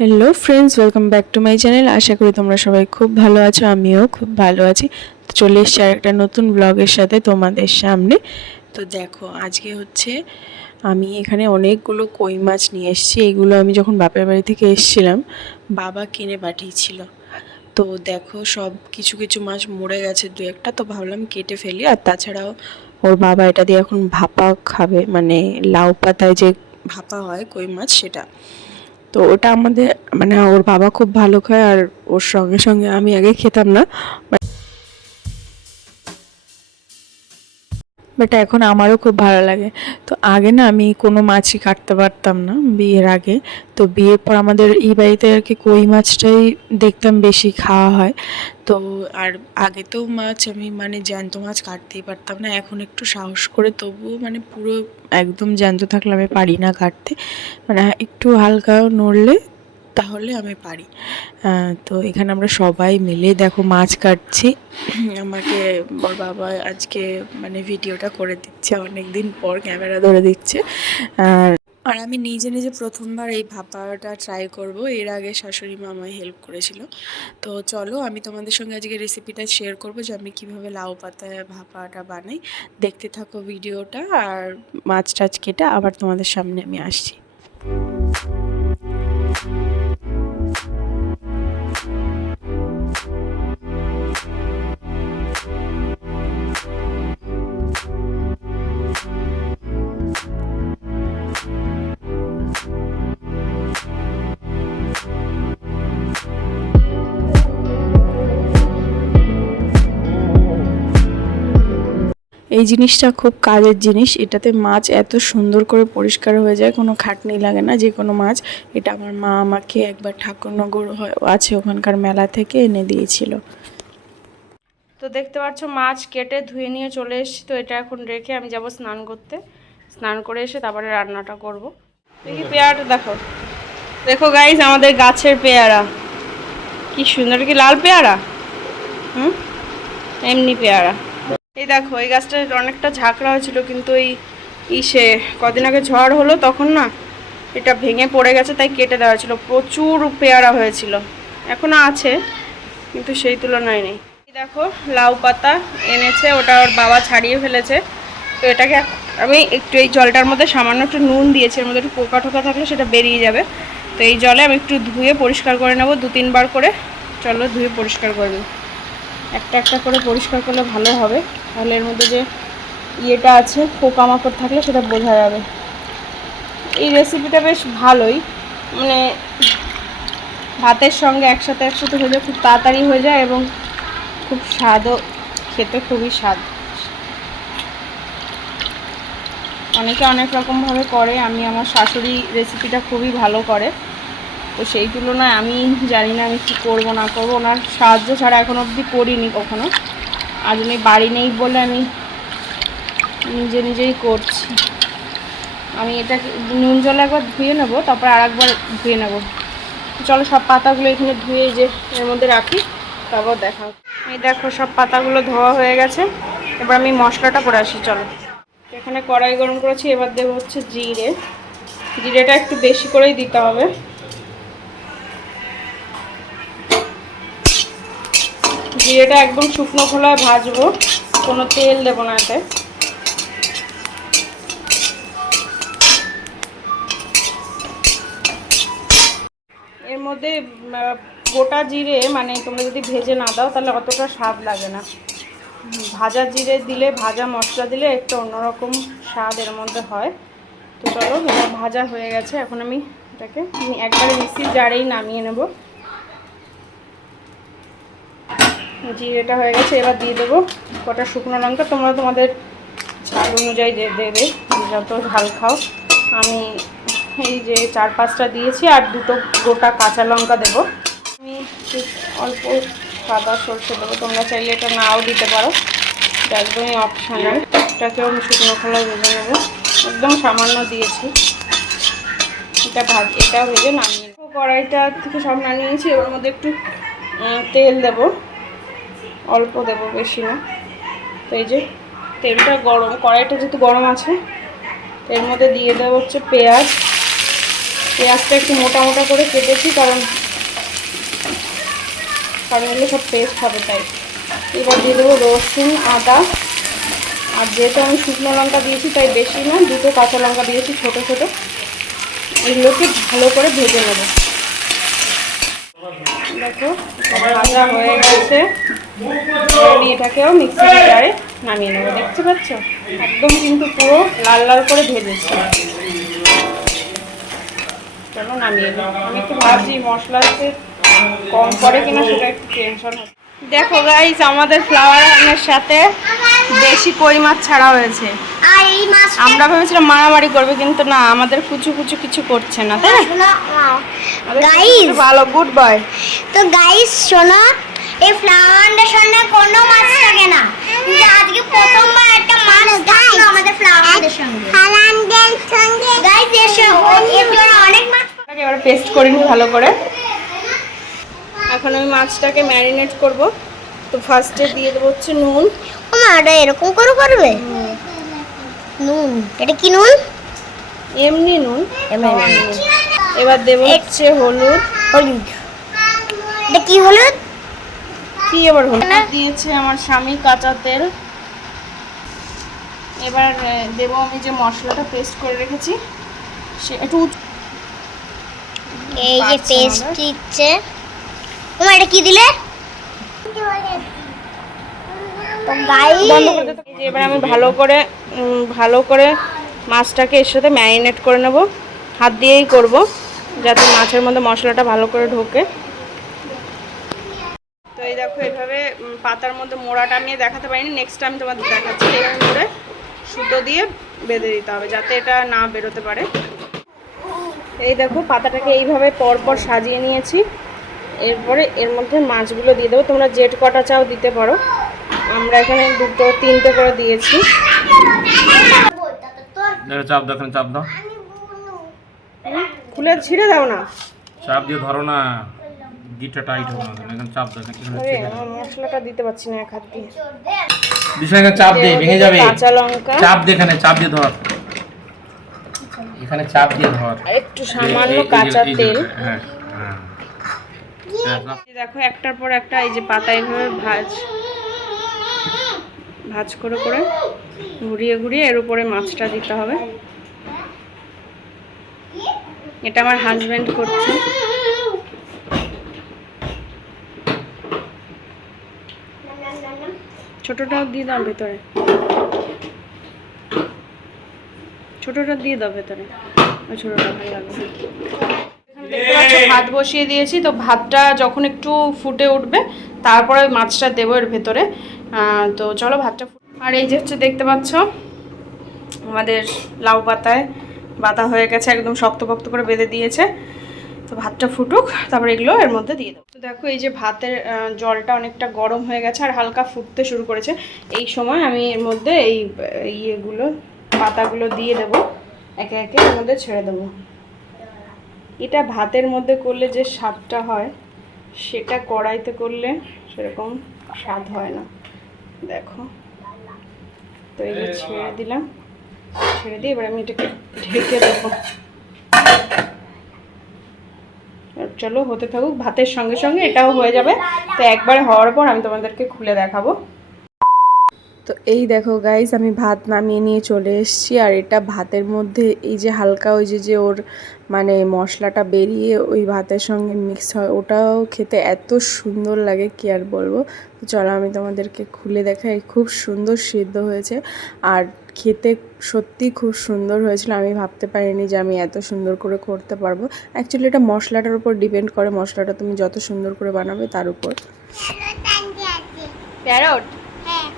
Hello friends, welcome back to my channel. আশা করি তোমরা সবাই খুব ভালো আছো, আমিও খুব ভালো আছি। তো চলে এসেছি আর একটা নতুন ব্লগের সাথে তোমাদের সামনে। তো দেখো, আজকে হচ্ছে আমি এখানে অনেকগুলো কই মাছ নিয়ে এসেছি। এগুলো আমি যখন বাপের বাড়ি থেকে এসেছিলাম বাবা কিনে পাঠিয়েছিল। তো দেখো, সব কিছু কিছু মাছ মরে গেছে, দু একটা। তো ভাবলাম কেটে ফেলি। আর তাছাড়াও ওর বাবা এটা দিয়ে এখন ভাপা খাবে, মানে লাউ পাতায় যে ভাপা হয় কই মাছ, সেটা। তো ওটা আমাদের, মানে ওর বাবা খুব ভালো খায়, আর ওর সঙ্গে সঙ্গে আমি আগে খেতাম না, বাট এখন আমারও খুব ভালো লাগে। তো আগে না আমি কোনো মাছই কাটতে পারতাম না বিয়ের আগে। তো বিয়ের পর আমাদের এই বাড়িতে আর কি কই মাছটাই দেখতাম বেশি খাওয়া হয়। তো আর আগে তো মাছ আমি মানে জ্যান্ত মাছ কাটতেই পারতাম না। এখন একটু সাহস করে, তবুও মানে পুরো একদম জ্যান্ত থাকলে আমি পারি না কাটতে। মানে একটু হালকা নড়লে তাহলে আমি পারি। তো এখানে আমরা সবাই মিলে দেখো মাছ কাটছি। আমাকে ওর বাবা আজকে মানে ভিডিওটা করে দিচ্ছে, অনেক দিন পর ক্যামেরা ধরে দিচ্ছে। আর আর আমি নিজে নিজে প্রথমবার এই ভাপাটা ট্রাই করব। এর আগে শাশুড়ি মা আমায় হেল্প করেছিল। তো চলো, আমি তোমাদের সঙ্গে আজকে রেসিপিটা শেয়ার করব যে আমি কিভাবে লাউ পাতায় ভাপাটা বানাই। দেখতে থাকো ভিডিওটা, আর মাছ টাছ কেটে আবার তোমাদের সামনে আমি আসছি। এই জিনিসটা খুব কাজের জিনিস। এটাতে মাছ এত সুন্দর করে পরিষ্কার হয়ে যায়, কোনো খাটনি লাগে না, যে কোনো মাছ। এটা আমার মা আমাকে একবার ঠাকুরনগর আছে ওখানকার মেলা থেকে এনে দিয়েছিল। তো দেখতে পাচ্ছ মাছ কেটে ধুয়ে নিয়ে চলে এসেছি। তো এটা এখন রেখে আমি যাব স্নান করতে। স্নান করে এসে তারপরে রান্নাটা করব। দেখি পেয়ারাটা দেখো, দেখো গাইস, আমাদের গাছের পেয়ারা কি সুন্দর, কি লাল পেয়ারা, হুম, এমনি পেয়ারা। এই দেখো, এই গাছটা অনেকটা ঝাঁকড়া হয়েছিল, কিন্তু এই কদিন আগে ঝড় হলো তখন না এটা ভেঙে পড়ে গেছে, তাই কেটে দেওয়া ছিল। প্রচুর পেয়ারা হয়েছিল, এখনো আছে কিন্তু সেই তুলনায় নেই। দেখো লাউ পাতা এনেছে, ওটা ওর বাবা ছাড়িয়ে ফেলেছে। তো এটাকে আমি একটু এই জলটার মধ্যে সামান্য একটু নুন দিয়েছি, এর মধ্যে একটু পোকা টোকা থাকলে সেটা বেরিয়ে যাবে। তো এই জলে আমি একটু ধুয়ে পরিষ্কার করে নেবো 2-3 বার করে। চলো ধুয়ে পরিষ্কার করে নিই। একটা একটা করে পরিষ্কার করলে ভালো হবে, তাহলে এর মধ্যে যে ইয়েটা আছে পোকামাকড় থাকলে সেটা বোঝা যাবে। এই রেসিপিটা বেশ ভালোই, মানে ভাতের সঙ্গে একসাথে হয়ে যায়, খুব তাড়াতাড়ি হয়ে যায় এবং খুব স্বাদও, খেতে খুবই স্বাদ। অনেকে অনেক রকমভাবে করে, আমি আমার শাশুড়ি রেসিপিটা খুবই ভালো করে। তো সেই তুলনায় আমি জানি না আমি কী করবো না করবো, ওনার সাহায্য ছাড়া এখন অবধি করিনি কখনো। আজ উনি বাড়ি নেই বলে আমি নিজে নিজেই করছি। আমি এটাকে নুন জলে একবার ধুয়ে নেবো, তারপর আর একবার ধুয়ে নেবো। চলো সব পাতাগুলো এখানে ধুয়ে যে এর মধ্যে রাখি, তারপর দেখা। এই দেখো সব পাতাগুলো ধোয়া হয়ে গেছে। এবার আমি মশলাটা করে আসি, চলো। এখানে কড়াই গরম করেছি, এবার দেবো হচ্ছে জিরে। জিরেটা একটু বেশি করেই দিতে হবে। জিরেটা একদম শুকনো খোলায় ভাজবো, কোনো তেল দেবো না এতে। এর মধ্যে গোটা জিরে, মানে তোমরা যদি ভেজে না দাও তাহলে অতটা স্বাদ লাগে না। ভাজা জিরে দিলে, ভাজা মশলা দিলে একটু অন্যরকম স্বাদ এর মধ্যে হয়। তো চলো, এবার ভাজা হয়ে গেছে, এখন আমি এটাকে একবারে মিক্সির জারেই নামিয়ে নেব। জিরেটা হয়ে গেছে, এবার দিয়ে দেবো কটা শুকনো লঙ্কা। তোমরা তোমাদের ঝাল অনুযায়ী দেবে, যত ঝাল খাও। আমি এই যে 4-5টা দিয়েছি, আর 2টো গোটা কাঁচা লঙ্কা দেবো। আমি অল্প সাদা সরষে দেবো, তোমরা চাইলে এটা নাও দিতে পারো, একদমই অপশনাল। এটাকেও আমি শুকনো খোলায় ভেজে নেবো, একদম সামান্য দিয়েছি। এটাও ভেজে নামিয়ে নেবো। কড়াইটা থেকে সব নামিয়ে নিয়েছি, এবার মধ্যে একটু তেল দেবো, অল্প দেবো, বেশি না। তো এই যে তেলটা গরম, কড়াইটা যেহেতু গরম আছে, এর মধ্যে দিয়ে দেবো হচ্ছে পেঁয়াজ। পেঁয়াজটা একটু মোটা মোটা করে কেটেছি, কারণ এগুলো সব পেস্ট হবে তাই। এবার দিয়ে দেবো রসুন, আদা, আর যেহেতু আমি শুকনো লঙ্কা দিয়েছি তাই বেশি না, 2টো কাঁচা লঙ্কা দিয়েছি ছোটো ছোটো। এগুলোকে ভালো করে ভেজে নেব। দেখো ভাজা হয়ে গেছে, আমি এটাকেও মিক্সির জারে নামিয়ে নেবো। দেখতে পাচ্ছ একদম কিন্তু পুরো লাল লাল করে ভেজেছি। চলো নামিয়ে নেব। আমি একটু ভাবছি মশলাতে কম পড়ে কিনা, সেটা একটু টেনশন হচ্ছে। দেখো গাইস, আমাদের ফ্লাওয়ার রান্নার সাথে দেশি কই মাছ ছাড়া হয়েছে। আর এই মাছটা আমরা ভেবেছিলাম মারামারি করবে, কিন্তু না, আমাদের কুচু কুচু কিছু করছে না, তাই না? গাইস ভালো, গুড বয়। তো গাইস শোনো, এই ফ্লাওয়ারের সঙ্গে কোনো মাছ থাকে না, কিন্তু আজকে প্রথমবার একটা মাছ থাকলো আমাদের ফ্লাওয়ারের সঙ্গে। ফ্লাওয়ারের সঙ্গে গাইস এসো, এর অনেক মাছ। এবার পেস্ট করে নিই ভালো করে। এখন আমি মাছটাকে ম্যারিনেট করব। তো ফার্স্টে দিয়ে দেবো হচ্ছে নুন। ও মা, এটা এরকম করে করবে? নুন, এটা কি নুন? এমনি নুন, এমনি নুন। এবার দেবো হচ্ছে হলুদ। হলুদ, এটা কি হলুদ? কি এবার হলুদ দিয়েছে আমার স্বামী, কাঁচা তেল। এবার দেবো আমি যে মশলাটা পেস্ট করে রেখেছি, সে একটু এই যে পেস্ট দিচ্ছে। ও মা, এটা কি দিলে? তো গাইস বন্ধ করে দিতে। এবার আমি ভালো করে মাছটাকে এর সাথে ম্যারিনেট করে নেব। হাত দিয়েই করব, যাতে মাছের মধ্যে মশলাটা ভালো করে ঢোকে। তো এই দেখো, এইভাবে পাতার মধ্যে মোড়াটা আমি দেখাতে পারিনি, নেক্সট টাইম তোমাদের দেখাচ্ছি। এইভাবে করে সুতো দিয়ে বেঁধে দিতে হবে, যাতে এটা না বেরোতে পারে। এই দেখো, পাতাটাকে এইভাবে পরপর সাজিয়ে নিয়েছি। এরপরে এর মধ্যে মাছগুলো দিয়ে দেবো। তোমরা জেট কটা চাও দিতে পারো, আমরা এখানে 2, 3টে করে দিয়েছি। চাপ দাও, এখানে চাপ দাও, খুলে ছিঁড়ে দাও না। চাপ দিয়ে ধরো না, গিটটা টাইট হবে না, এখানে চাপ দাও, এখানে আরে আমার মশলাটা দিতে পারছি না এক হাত দিয়ে। বিষয় এখানে চাপ দে, ভেঙে যাবে। কাঁচা লঙ্কা, চাপ দে, এখানে চাপ দিয়ে ধর, এখানে চাপ দিয়ে ধর। আর একটু সামান্য কাঁচা তেল। হ্যাঁ হ্যাঁ। দেখো, একটার পর একটা এই যে পাতা এইভাবে ভাজ করে করে ঘুরিয়ে ঘুরিয়ে এর উপরে মাছটা দিতে হবে। এটা আমার হাজবেন্ড করছে। ছোটটাও দিয়ে দাও ভেতরে, ছোটটা দিয়ে দাও ভেতরে, ওই ছোটটা ভালো লাগবে। দেখতে পাচ্ছ ভাত বসিয়ে দিয়েছি। তো ভাতটা যখন একটু ফুটে উঠবে, তারপরে মাছটা দেবো এর ভেতরে। তো চলো ভাতটা। আর এই যে হচ্ছে দেখতে পাচ্ছ আমাদের লাউ পাতায় বাতা হয়ে গেছে, একদম শক্তপোক্ত করে বেঁধে দিয়েছে। তো ভাতটা ফুটুক, তারপর এগুলো এর মধ্যে দিয়ে দেবো। তো দেখো, এই যে ভাতের জলটা অনেকটা গরম হয়ে গেছে আর হালকা ফুটতে শুরু করেছে। এই সময় আমি এর মধ্যে এই ইয়েগুলো, পাতাগুলো দিয়ে দেবো, একে একে এর মধ্যে ছেড়ে দেবো। এটা ভাতের মধ্যে করলে যে স্বাদটা হয়, সেটা কড়াইতে করলে সেরকম স্বাদ হয় না। দেখো, তো এই যে ছেড়ে দিলাম, ছেড়ে দিয়ে এবার আমি এটাকে ঢেকে দেবো। চলো হতে থাকুক, ভাতের সঙ্গে সঙ্গে এটাও হয়ে যাবে। তো একবার হওয়ার পর আমি তোমাদেরকে খুলে দেখাবো। তো এই দেখো গাইস, আমি ভাত নামিয়ে নিয়ে চলে এসেছি। আর এটা ভাতের মধ্যে এই যে হালকা ওই যে ওর মানে মশলাটা বেরিয়ে ওই ভাতের সঙ্গে মিক্স হয়, ওটাও খেতে এত সুন্দর লাগে, কি আর বলবো। তো চলো আমি তোমাদেরকে খুলে দেখাই। খুব সুন্দর সিদ্ধ হয়েছে আর খেতে সত্যি খুব সুন্দর হয়েছিল। আমি ভাবতে পারিনি যে আমি এত সুন্দর করে করতে পারবো। অ্যাকচুয়ালি এটা মশলাটার উপর ডিপেন্ড করে, মশলাটা তুমি যত সুন্দর করে বানাবে তার উপর। প্যারট, হ্যাঁ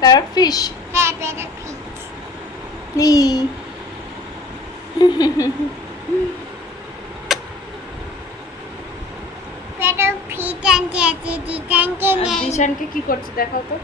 প্যারট ফিশ, হ্যাঁ পেটা ফিট। নি পেটা ফিট আনতে আছে, দিদানকে নেই। দিশানকে কি করছে দেখাও তো।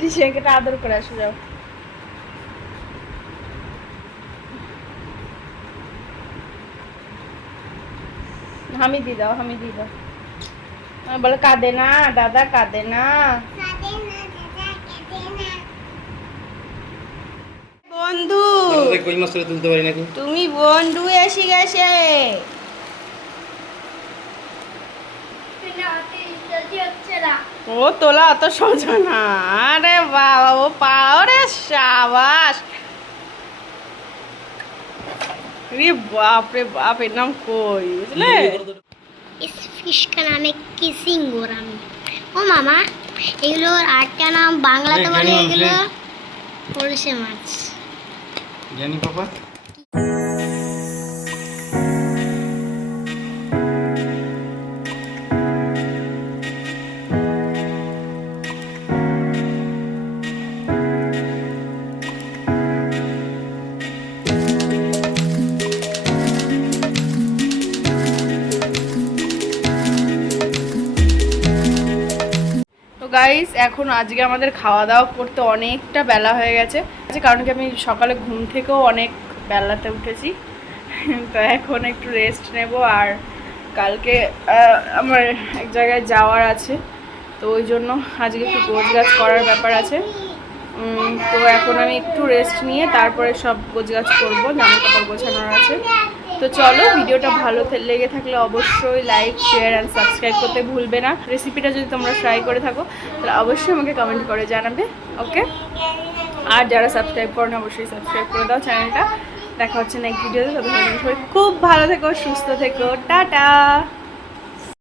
দিশানকে আদর করে আসো, যাও। হামি দি দাও, হামি দি দাও। বলে কাঁদে না দাদা, কাঁদে না। বন্ধু, কই মাছটা তুলতে পারি নাকি? তুমি বন্ধু এসে গেছে। ও তোলা অত সোজা না। আরে বাবা, ও পাও রে, সাবাস। রে বাপ রে বাপ, এর নাম কই, বুঝলে? इस फिश का नाम है किसिंग गोरामी। ও মামা, এগুলোর আরেকটা নাম বাংলাতে বলে এগুলো কলসে মাছ। জানি বাবা। গাইস, এখন আজকে আমাদের খাওয়া দাওয়া করতে অনেকটা বেলা হয়ে গেছে, কারণ কি আমি সকালে ঘুম থেকেও অনেক বেলাতে উঠেছি। তো এখন একটু রেস্ট নেব, আর কালকে আমার এক জায়গায় যাওয়ার আছে, তো ওই জন্য আজকে একটু গোছগাছ করার ব্যাপার আছে। তো এখন আমি একটু রেস্ট নিয়ে তারপরে সব গোছগাছ করবো, জামা কাপড় গোছানোর আছে। তো চলো, ভিডিওটা ভালো লেগে থাকলে অবশ্যই লাইক, শেয়ার অ্যান্ড সাবস্ক্রাইব করতে ভুলবে না। রেসিপিটা যদি তোমরা ট্রাই করে থাকো তাহলে অবশ্যই আমাকে কমেন্ট করে জানাবে, ওকে? আর যারা সাবস্ক্রাইব করো না অবশ্যই সাবস্ক্রাইব করে দাও চ্যানেলটা। দেখা হচ্ছে নেক্সট ভিডিওতে। ততক্ষণ সবাই খুব ভালো থেকো, সুস্থ থেকো, টাটা।